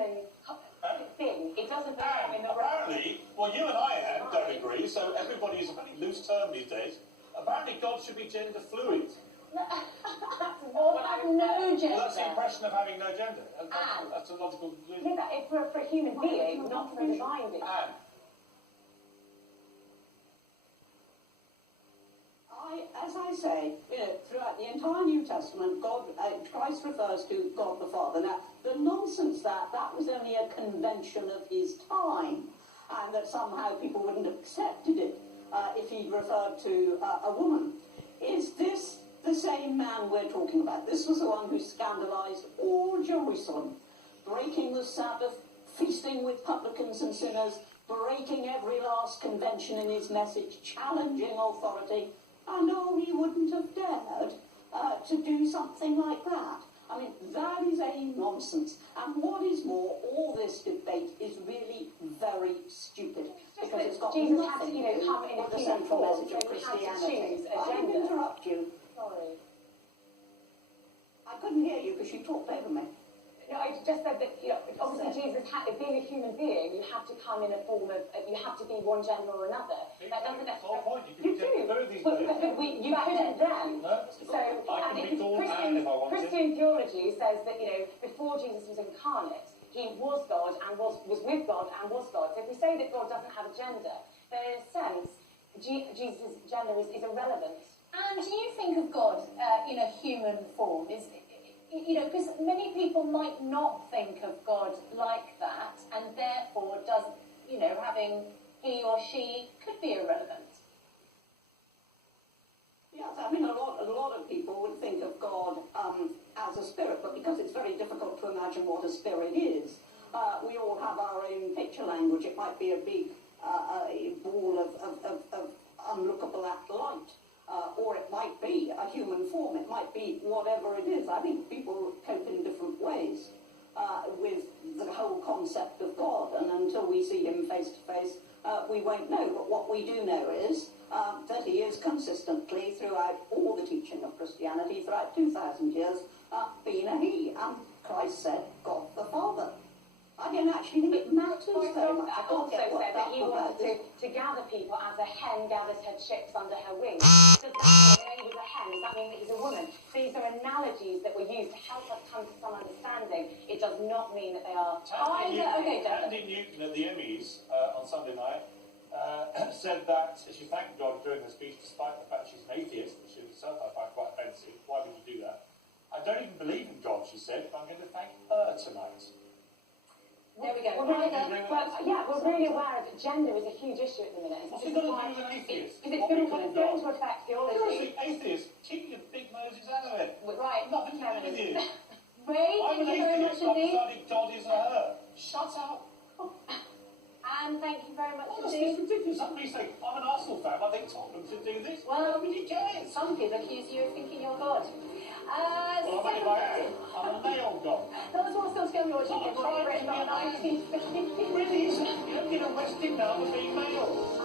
human thing. It doesn't belong in the apparently, well, you and I don't agree, so everybody is a very loose term these days. Apparently, God should be gender fluid. Or have no gender. Well, that's the impression of having no gender. That's a logical conclusion. Yeah, for a human being, not for a divine being. As I say, throughout the entire New Testament, Christ refers to God the Father. Now, the nonsense that was only a convention of his time, and that somehow people wouldn't have accepted it if he'd referred to a woman. Is this the same man we're talking about? This was the one who scandalized all Jerusalem, breaking the Sabbath, feasting with publicans and sinners, breaking every last convention in his message, challenging authority. I know he wouldn't have dared to do something like that. I mean, that is a nonsense. And what is more, all this debate is really very stupid. Because it's got Jesus nothing had to, come in with a the human central form, message of so he had to Christianity. choose a I gender. didn't interrupt you. Sorry. I couldn't hear you because you talked over me. No, I just said that, obviously Jesus, being a human being, you have to come in a form of, you have to be one gender or another. That doesn't necessarily... You do. But you couldn't then. No, so, I can be called Anne if I want Christian theology says that, before Jesus was incarnate, he was God and was with God and was God. So if we say that God doesn't have a gender, then in a sense, Jesus' gender is irrelevant. And do you think of God in a human form? Because many people might not think of God like that, and therefore having he or she could be irrelevant. Yes, I mean, a lot of people would think of God as a spirit, but because it's very difficult to imagine what a spirit is, we all have our own picture language. It might be a big a ball of unlookable light. Or it might be a human form, it might be whatever it is. I think people cope in different ways with the whole concept of God, and until we see him face to face, we won't know. But what we do know is that he is consistently, throughout all the teaching of Christianity, throughout 2,000 years, been a he. And Christ said, God the Father. I don't actually think it matters very much. I also said that he wanted to gather people as a hen gathers her chicks under her wings. Does that mean he was a hen? Does that mean that he's a woman? These are analogies that were used to help us come to some understanding. It does not mean that they are Andy Newton at the Emmys on Sunday night said that she thanked God during her speech, despite the fact she's an atheist, which in itself I find quite offensive. Why would you do that? I don't even believe in God, she said, but I'm going to thank her tonight. There we go. We're really aware that gender is a huge issue at the minute. What's it got to do with an atheist? Because it's going to affect theology. Seriously, atheists, keep your big noses out of it. Right, nothing to do with you. Ray, thank you very much indeed. God is a her. Shut up. And thank you very much indeed. indeed. It's ridiculous. Somebody say, I'm an Arsenal fan, I think Tottenham should do this. Well, nobody cares. Some people accuse you of thinking you're God. Well, if I am, I'm a male God. That was what Scott Skelly watching. I'm trying to be an 1950. It really isn't. You don't get arrested now for being male.